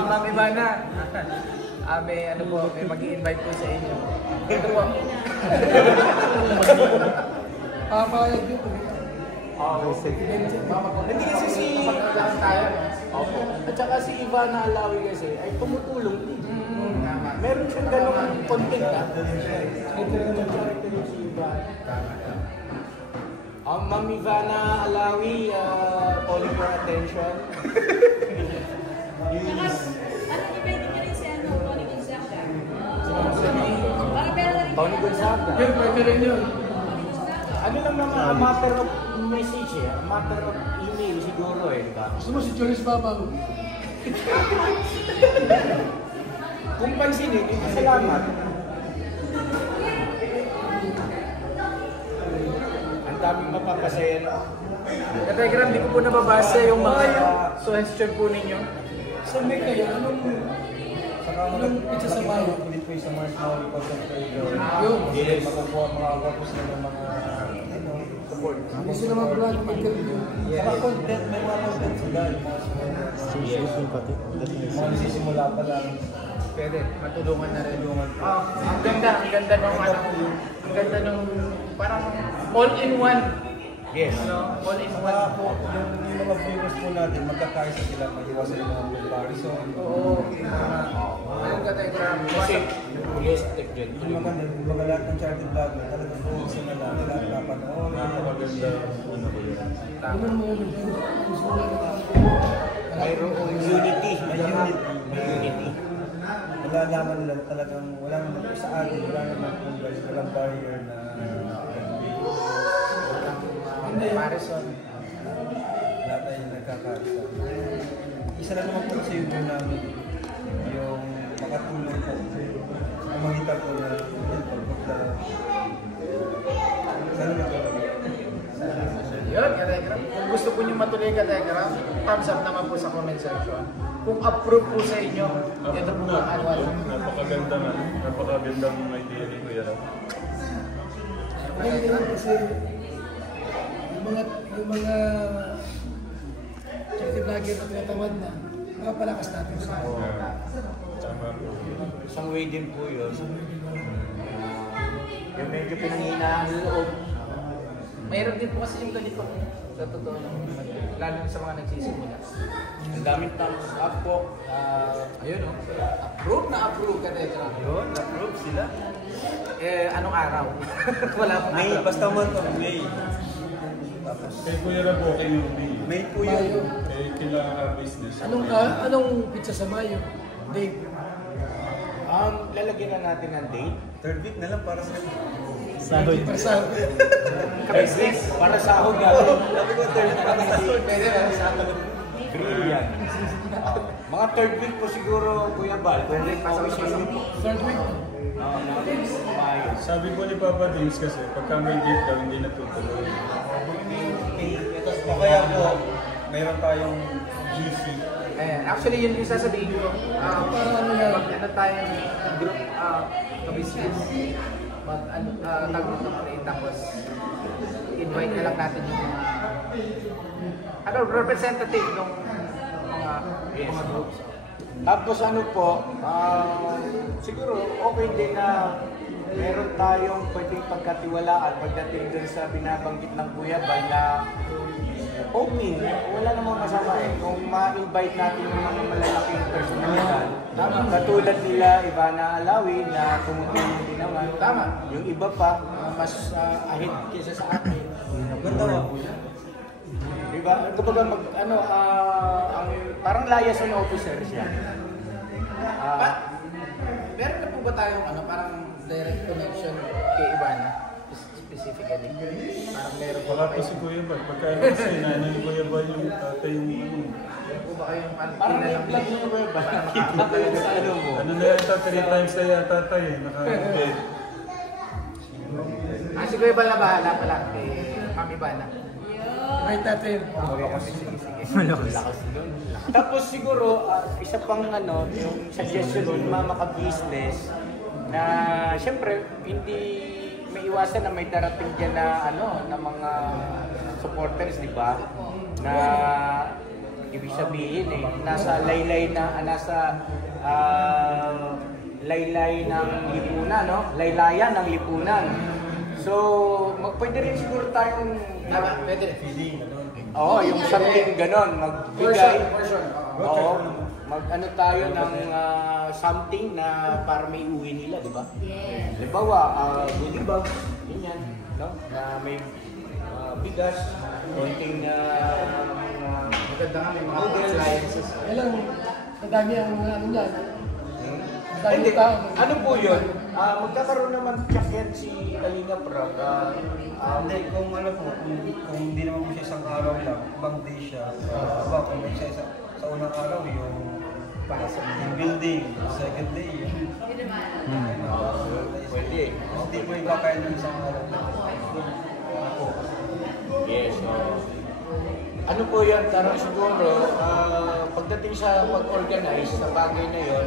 Ma'am Ivana. May ano po, may mag-i-invite po sa inyo. Ito po. Papayag yun. Hindi kasi si... Opo. At saka si Ivana Alawi kasi ay tumutulong din. Meron siyang ganong content ha. Ma'am Ivana Alawi, calling for attention. Ano event niyo rin si Tony Gonzaga? Para pera na rin. Tony Gonzaga. Yun, pwede rin yun. Ano lang naman, a matter of message a matter of email siguro di ba? Gusto mo si Julius Babaw? kung pansinin, salamat. Ang daming mapapasaya na. Telegram, di ko po nababasa yung mga suggestion po ninyo. Sa may kayo, anong pizza sa bayo? Ulit po sa marshmallow concentrator. Yun. Yes. Makakuha po sila ng mga support. Hindi sila mag-vlog, mag-interview. Mga content, may mga content sila. Mga nasisimula pa lang. Pwede, matulungan na rin. Ang ganda nung ang ganda nung parang all-in-one. Yes. No? All-in-one. Po, yung mga viewers po natin, magkakaisa sila, mag-iwasan yung mga comparison. Oo. Ayun ka tayo. Kasi, holistic din. Yung mga lahat ng charity vlog na talagang isa na lang, lahat napanood. Napakaganda ano ko yun. Anong mga gusto nila na Mayroong unity. May unity. Malalaman nila talagang wala naman sa atin, wala naman walang barrier na Comparison. lahat tayo nagkakaisa. Isa lang naman po sa YouTube namin yung makatulong po ang makita po na yun po, sana magkakaroon. Yun, Telegram. Kung gusto po nyo matuloy ka Telegram, thumbs up naman po sa comment section. Kung approve po sa inyo, ito po ang annual. Napakagandang idea ni Kuya Rap. Hindi naman kasi yung mga charity vlogger na tinatamad na, makapalakas natin sa Tama po. Isang way din po yun. Yung medyo pinanghinaan ng loob. Mayroon din po kasi yung ganito. Sa totoo lang. Lalo sa mga nagsisimula. Ang daming thumbs up po. Ayun o. Approve ka Telegram. Yun, approve sila. Anong araw? Wala pong May, araw. basta month of May. Kay Kuya Rap okay yung May. May po yun. Kay kailangan business. Anong pizza sa Mayo? Dave? Lalagyan na natin ng date. Third week na lang para sa Sahod. Para sa ako gagawin. Sabi ko third week para sa Pwede lang sa akin. Brilliant. Mga third week po siguro, Kuya Bal. Pwede okay sa inyo po. Third week? Sabi po ni Papa Dings kasi, pagka may gift daw, hindi natutuloy. O kaya po, mayroon tayong GC. Actually, yun yung sasabihin ko. Para ano yan? Mag-ano tayo ng group business. Tag-create tapos invite na lang natin yung mga representative ng mga groups. Tapos ano po, siguro okay din na meron tayong pwedeng pagkatiwalaan pagdating dun sa binabanggit ng Kuya Bal na opening. Wala namang masama eh. Kung ma-invite natin yung mga malalaking personalidad, katulad nila Ivana Alawi na tumutulong din naman. Tama. Yung iba pa, mas ahead kaysa sa atin. Ganda po. Diba? Kumbaga parang liaison officer siya. Meron na po ba tayong parang direct connection kay Ivana? Specifically? Parang meron po Wala po si Kuya Bal. Pagka kasi nanay ni Kuya Bal yung tatay yung ano. Meron po ba kayong Parang may vlog yung Kuya Bal. Sa ano mo? Ano na yata 3 times na yata tatay eh. Naka-bed. Si Kuya Bal na bahala pala kay Ma'am Ivana. Right natin. Malakas doon. Tapos siguro, isa pang yung suggestion ng mga maka-business na siyempre hindi may iwasan na may darating dyan na na mga supporters, di ba? Na ibig sabihin nasa laylay ng lipunan, no? Laylayan ng lipunan. So, pwede rin siguro tayong Pwede. Oo, yung something ganon, magbigay. Oo, mag-ano tayo ng something na para may uwi nila, di ba? Yes. Halimbawa, goodie bags, ganyan, no? Na may bigas, konting Maganda nga may mga appliances. Kailang, madami ang ano niyan. Hindi, ano po yun? Magkakaroon naman jacket si Kalinga Prab. Hindi, kung kung hindi naman po siya isang araw lang, ibang day siya. Kung may siya sa unang araw, yung para sa building, second day. Pwede. Hindi mo iba kaya ng isang araw. Yes, ano po yan, tarang siguro, pagdating sa pag-organize sa bagay na yun,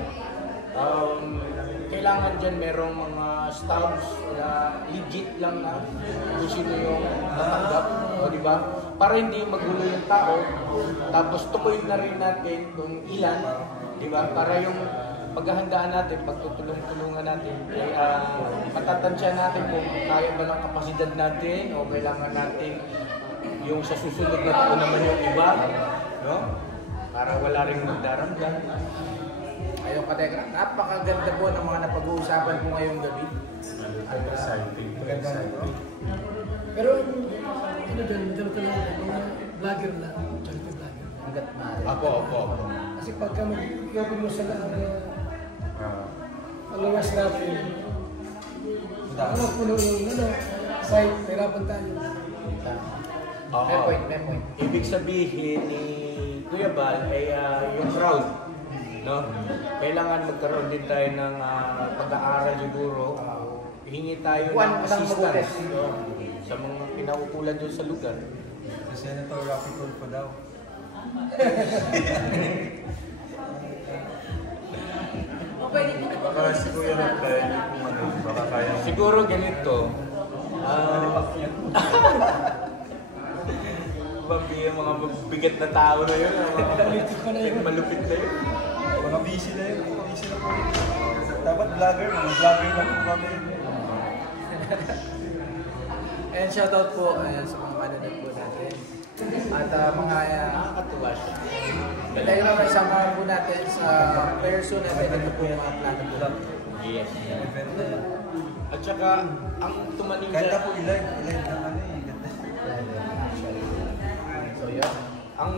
kailangan dyan merong mga staffs na legit lang na kung sino yung natanggap, di ba? Para hindi magulo yung tao, tapos tukoy na rin natin kung ilan, di ba? Para yung paghahandaan natin, pagtutulong-tulungan natin, matatansya natin kung kaya ba ng kapasidad natin o kailangan natin yung sa susunod na taon naman yung iba, no? Para wala rin magdaramdam. Ayun, Katekra, napakaganda po ng mga napag-uusapan po ngayong gabi. Exciting. Pero ano dyan, dala-dala mga vlogger na, charity vlogger. Hanggat na. Ako. Kasi pagka mag-gawin mo sa alawas natin, puno yung site, mahirapan tayo. May point. Ibig sabihin ni Kuya Bal ay yung crowd, no? Kailangan magkaroon din tayo ng pag-aaral siguro. Hingi tayo ng assistance sa mga pinaukulan doon sa lugar. Si Senator Rafi Tulfo daw. Baka si Kuya Raphael, baka kaya. Siguro ganito. Yung mga bigat na tao na yun, mga malupit na yun. Mga busy na yun. Busy na po. Dapat vlogger, mga vlogger lang po kami. And shoutout po sa mga manonood po natin. At mga nakakatuwa siya. Telegram ay sama po natin sa very soon event. Ito po yung mga plano po. Yes. Event na yun. At saka, ang tumaling Kahit na po i-live na ano eh. So yun. Ang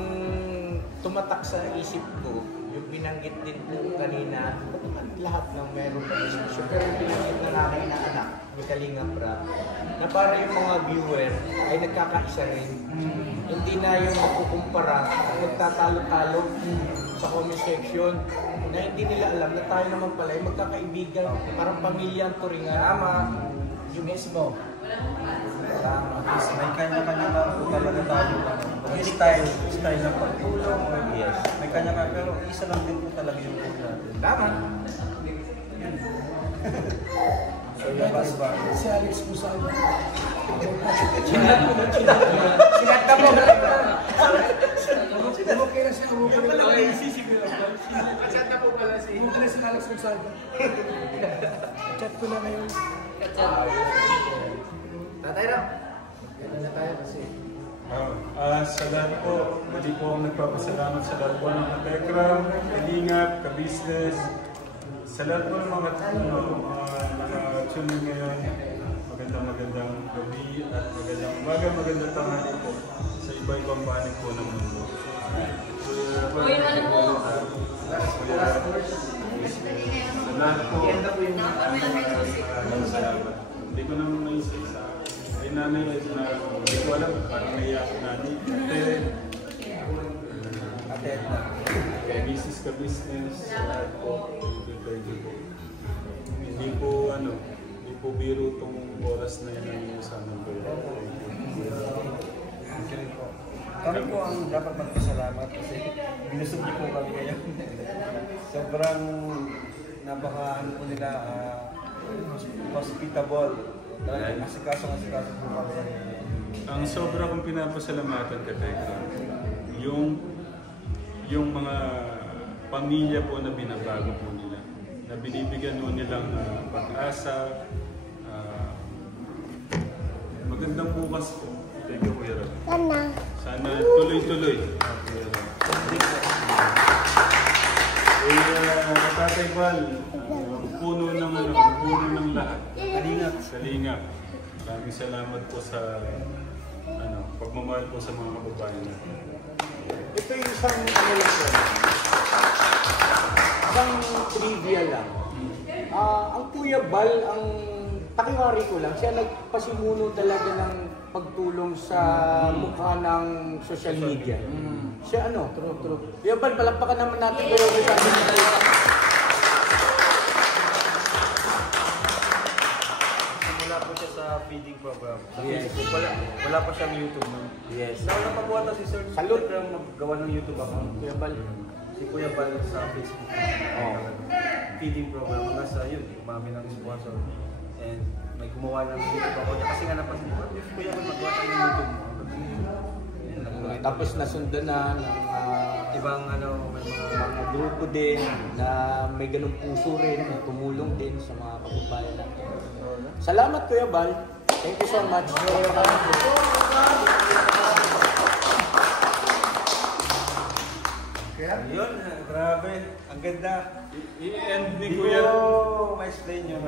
tumatak sa isip ko, yung binanggit din po kanina, lahat ng meron na isip. Pero binanggit na namin na anak, ni Kalinga Pra, na para yung mga viewer ay nagkakaisa rin. Hindi na yung magkukumpara, magtatalo-talo sa comment section, na hindi nila alam na tayo naman pala ay magkakaibigan, parang pamilya ang turingan. Tama. Yung mismo. May kanya-kanya na po talaga tayo. Style ng pagtulong. Yes. May kanya-kanya, pero isa lang din po talaga yung goal natin. Tama. So yung iba. Si Alex Pusano. Sikat ka po. Okay na siya. Sikat na po pala si Alex Pusano. Chat ko na ngayon. Tatay na. Gano'n na tayo kasi. Sa lahat po, mali po akong nagpapasalamat sa lahat po ng Katekram, Kalingap, Ka-Business, sa lahat po ng mga tune ngayon. Magandang gabi at magandang umaga, magandang tanghali po sa iba-ibang panig po ng mundo. Sa lahat po, salamat. Hindi ko naman naisa-isa. Ay nanay, hindi ko alam, parang naiyak ko nanay. Ate na. Kaya business ka business, lahat po, thank you po. Hindi po biro itong oras na yun ang inusanan ko. Kami po ang dapat magpasalamat kasi binusog niyo po kami ngayon. Sobrang napaka po nila hospitable. Talagang asikaso po kami. Ang sobra kong pinapasalamatan ka, Tekram, yung mga pamilya po na binabago po nila, na binibigyan mo nilang pag-asa. Magandang bukas po. Thank you, Kuya Rob. Sana tuloy-tuloy. Tatay Val, puno ng lahat. Kalingap. Maraming salamat po sa pagmamahal po sa mga kababayan natin. Ito yung isang isang trivia lang. Ang Kuya Bal ang takiwari ko lang, siya nagpasimuno talaga ng pagtulong sa mukha ng social media. Siya ano? True. Yoban, palakpakan naman natin kayo sa amin. Simula po siya sa feeding program. Yes. Wala pa siyang YouTube. No? Yes. Nauna pa po ata si Sir Salute. maggawa ng YouTube account. Yobal. Si Kuya Bal sa Facebook. Feeding program. Hanggang sa yun, umami ng sponsor. And may gumawa ng YouTube ako niya. Kasi nga napansin ko, if Kuya Bal magawa tayo ng YouTube mo. Tapos nasundan na ng ibang may mga grupo din na may ganung puso rin, na tumulong din sa mga kababayan natin. Salamat Kuya Bal. Thank you so much. Yun, grabe. Ang ganda. I-end ni Hindi Kuya. ko ma-explain yung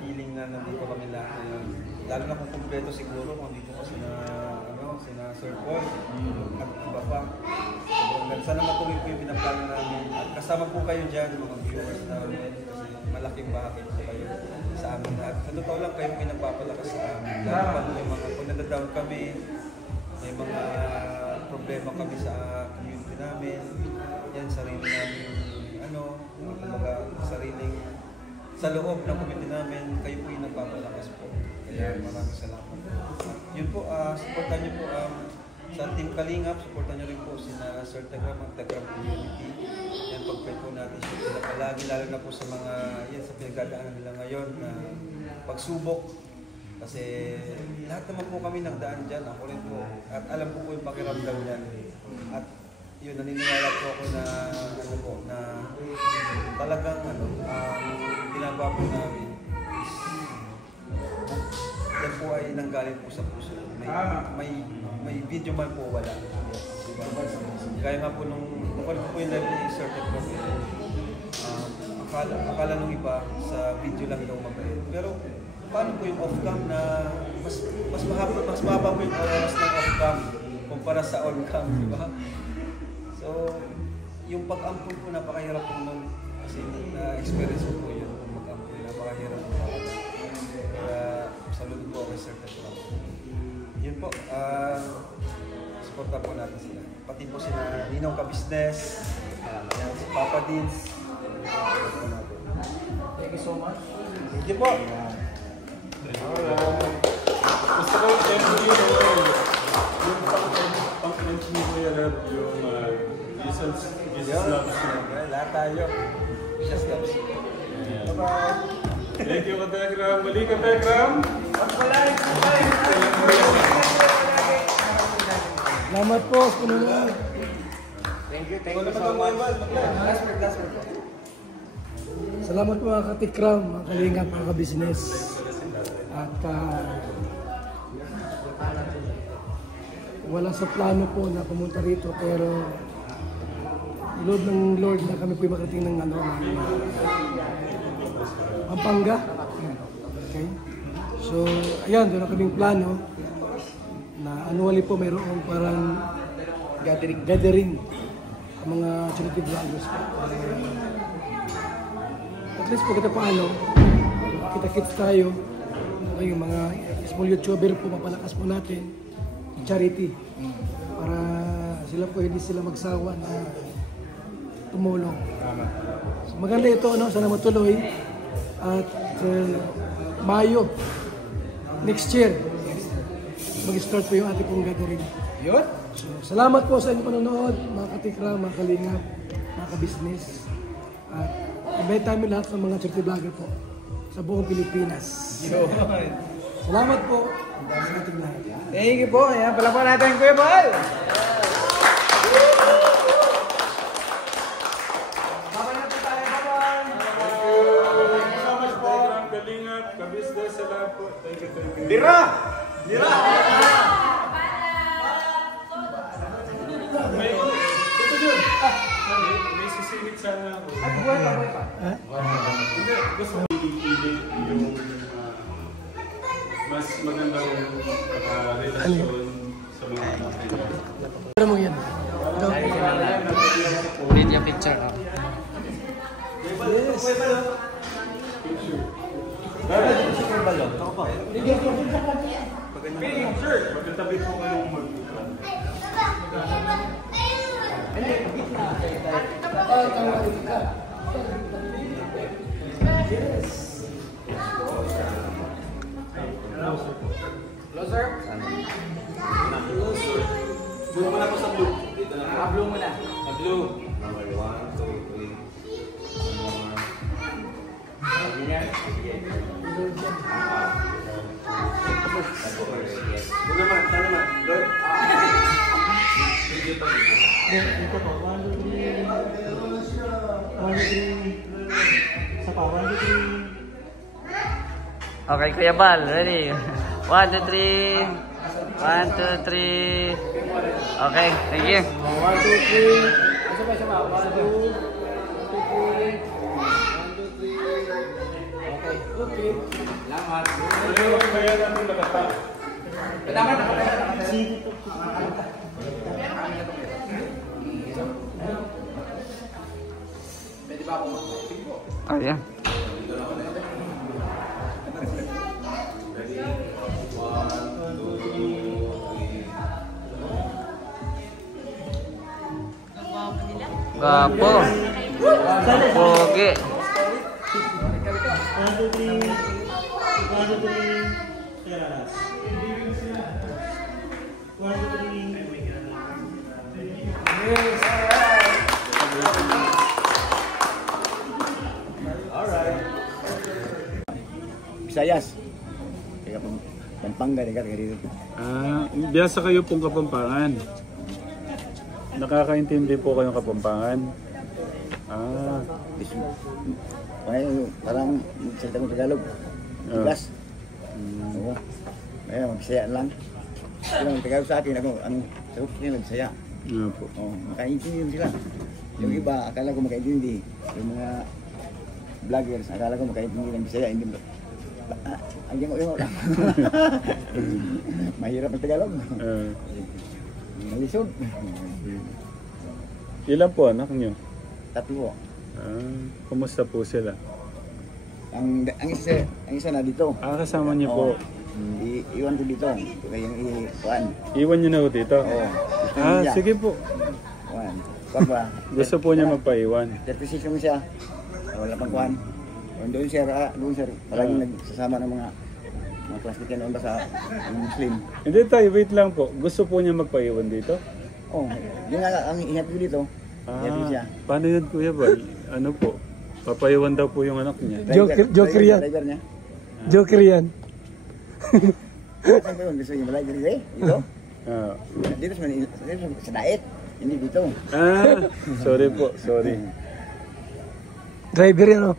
feeling na nandito kami lahat ngayon. Lalo na kung kumpleto siguro kung dito ko sina Sir Paul at iba pa. Sana matuloy po yung pinaplano namin. At kasama po kayo dyan, mga viewers namin. Kasi malaking bahagi po kayo sa amin. At sa totoo lang kayo pinagpapalakas sa amin. Lalo pa yung mga kung nadadown kami, may mga problema kami sa community namin. Yan, sarili namin, mga sariling sa loob ng community namin, kayo po yung nagpapalakas po. Kaya maraming salamat. Yun po, supportan niyo po sa Team Kalingap, supportan niyo rin po sina Sir Tegram at Tegram Community. Yan, pag-pray po natin sila palagi, lalo na po sa mga, sa pinagdadaanan nila ngayon na pagsubok. Kasi lahat naman po kami nagdaan dyan, ako rin po. At alam ko po yung pakiramdam niyan. At yun, naniniwala po ako na, na talagang, ginagawa po namin is, yan po ay nanggaling po sa puso. May video man po wala. Diba? Kaya nga po nung napanood ko po yung live ni Sir Tekro, akala nung iba sa video lang daw mabait. Pero paano po yung off-cam na mas mahaba po yung oras ng off-cam kumpara sa on-cam, di ba? So, yung pag-ampun po napakahirap po nun kasi na-experience ko po yun. Mag-ampun, napakahirap po. Kaya, saludo po kay Sir Tekro. Yun po, supporta po natin sila. Pati po sila Ninong Ka-Business, si Papa Dins. Thank you so much. Thank you po. Gusto ko yung pang-end ni Kuya Rab, yung Jesus loves you. Lahat tayo. Jesus loves you. Bye-bye. Thank you, Katekram. Mali, Katekram. Salamat po sa panonood. Thank you so much. Salamat po mga katikram, mga kalingap, mga ka-business. At wala sa plano po na pumunta rito, pero Lord ng Lord na kami po makarating ng Pampanga. Okay. So, ayan, doon na kaming plano na annually po mayroong parang gathering ang mga charity vloggers po. At least po kita paano, kita-kits tayo, yung mga small YouTuber po, mapalakas po natin, charity, para sila po hindi sila magsawa na tumulong. So, maganda ito, sana matuloy. At Mayo, next year, mag-start po yung ating pong gathering. Yun? So, salamat po sa inyong panonood, mga katikra, mga kalingap, mga ka-business. At invite namin lahat ng mga charity vlogger po sa buong Pilipinas. Salamat po sa ating lahat. Thank you po. Ayan, pala po natin Kuya Bal. Bye-bye na po tayo. Bye-bye. Thank you so much po. Kalingap, ka-business, salamat po. Thank you. Dira! May sisingit sana ako. At buhay pa. Hindi, gusto ko ilig yung mas magandang relasyon sa mga kapatid. Pero mo yan. Media picture ka. Yes. Picture. Magkatabi po kayong mag-upan. Closer. Blue muna po sa blue. Blue muna. Blue. Number 1, 2, 3. Doon naman, saan naman? Doon? Dito po, 1, 2, 3. 1, 2, 3. Sa pa, 1, 2, 3. Okay, Kuya Bal, ready? 1, 2, 3. 1, 2, 3. Okay, thank you. 1, 2, 3. Isa pa. 1, 2, 3. 1, 2, 3. Okay. Salamat. Kaya natin nakatap. Pwede ba ako mag-typing po? Oh, yeah. Gapo. Pogi. 1, 2, 3. 1, 2, 3. Yes. 1, 2, 3. Alright. Visayas. Kaya Pampanga rin dito. Biyasa kayo pong Kapampangan. Nakakaintindi po kayong Kapampangan. Parang salita ko Tagalog. Tugas. Oo. Kaya magsaya lang. Pero ang Tagalog sa akin, anong sagot nila magsaya. Po. Makaintindi sila. Yung iba, akala ko makaintindi. Yung mga vloggers, akala ko makaintindi ng Bisaya. Hindi mo. Yung lang. Mahirap ang Tagalog. Malisod. Ilan po anak niyo? 3 po. Kumusta po sila? Ang isa na dito. Kasama niyo po. Iwan ko dito. Kaya yung iwan. Iwan niyo na po dito? Oo. Sige po. Papa. Gusto po niya magpaiwan. 36 yung siya. Wala pang kuhan. Doon sir, palaging nagsasama ng mga classmate yan sa Muslim. Hindi tayo, wait lang po. Gusto po niya magpaiwan dito? Yun nga ang ihat ko dito. Siya. Paano yun Kuya Bal? Ano po? Papaiwan daw po yung anak niya. Joker yan. Driver niya. Joker yan. Saan ko yun? Gusto yung malay dito? Dito sa diet. Hindi dito. Sorry po, sorry. Driver yan o.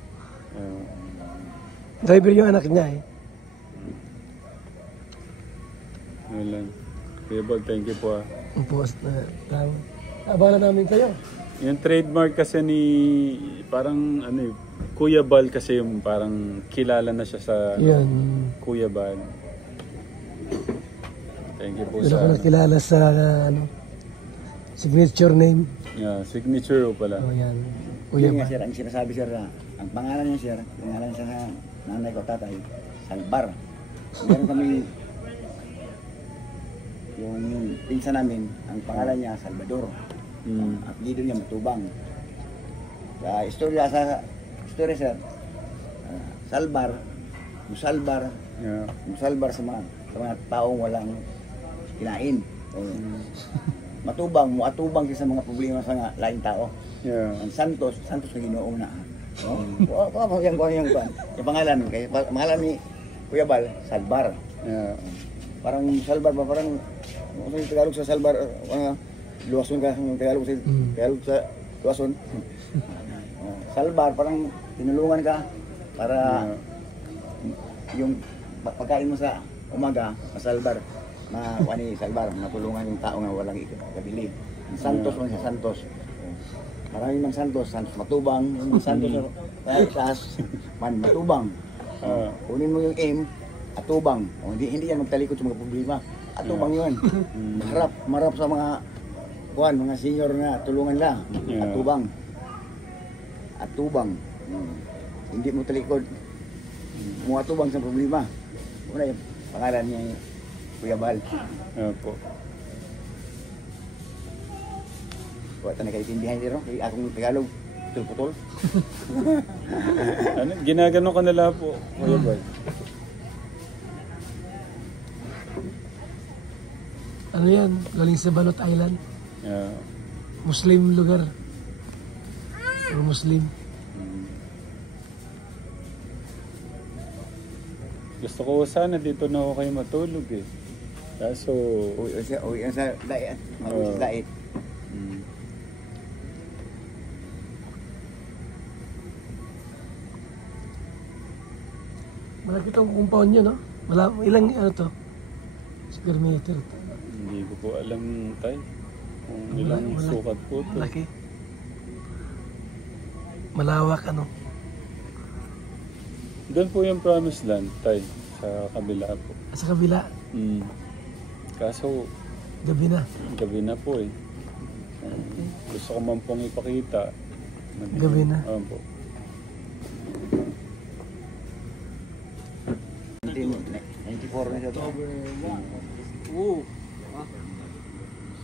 Driver yung anak niya eh. Wala. Kuya Bal, thank you po. Post na tao. Abala namin kayo. Yung trademark kasi ni parang Kuya Bal kasi yung parang kilala na siya sa Kuya Bal. Thank you po sa... Pero ko nakilala sa signature name. Signature pala. Yan. Kuya Bal. Sir, ang sinasabi sir, ang pangalan niya sir, pangalan siya sa nanay ko tatay, Salbar. Meron kami yung pinsan namin, ang pangalan niya Salvador. At dito niya Matubang. Istorya sir, Salbar, Musalbar sa mga taong walang kinain. Muatubang siya sa mga problema sa laing tao. Ang Santos na Ginoo na. Yung pangalan ni Kuya Bal, Salbar. Parang Salbar ba? Parang Tagalog sa Salbar, luwason ka ng Tagalog sa luwason. Salbar, parang tinulungan ka para yung pagkain mo sa umaga, Salbar. Salbar, matulungan yung tao nga walang ikabili. Santos man siya, Santos. Maraming ng Santos Matubang, yung Santos Matubang. Kunin mo yung M, Atubang. Hindi yan magtalikod sa mga problema. Atubang yun. Marap sa mga senior na tulungan lang. Atubang. Hindi mo talikod. Atubang sa problema. Una yung pangalan niya Kuya Bal. Opo. Wala na kaitindihan niyo, kay akong Tagalog, putol-putol. Ano, ginagano ka nila po, Kuya Bal? Ano yan? Galing sa Balot Island. Yeah. Muslim lugar. Or Muslim. Gusto ko sana dito na ako kayo matulog eh. Kaso... Uwi sa dait. Mag-uwi sa dait. Malaki itong compound nyo, no? Ilang ano to? Square meter. Hindi ko po alam tay. Kung ilang sukat po to. Malaki. Malawak ano? Doon po yung promised land tay. Sa kabila po. Sa kabila? Kaso... Gabi na? Gabi na po eh. Gusto ko man pong ipakita. Gabi na? Opo. 94 na siya to. Oo.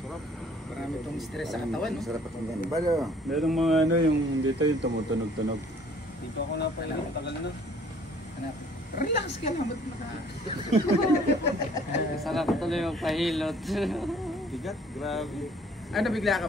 Sarap. Marami itong stress sa katawan, no? Sarap itong ganun. Merong mga ano yung dito yung tumutunog-tunog. Dito ako na pala, tagal na. Relax ka lang, ba't naka... Sarap tuloy yung pahilot. Bigat, grabe. Ano bigla ka?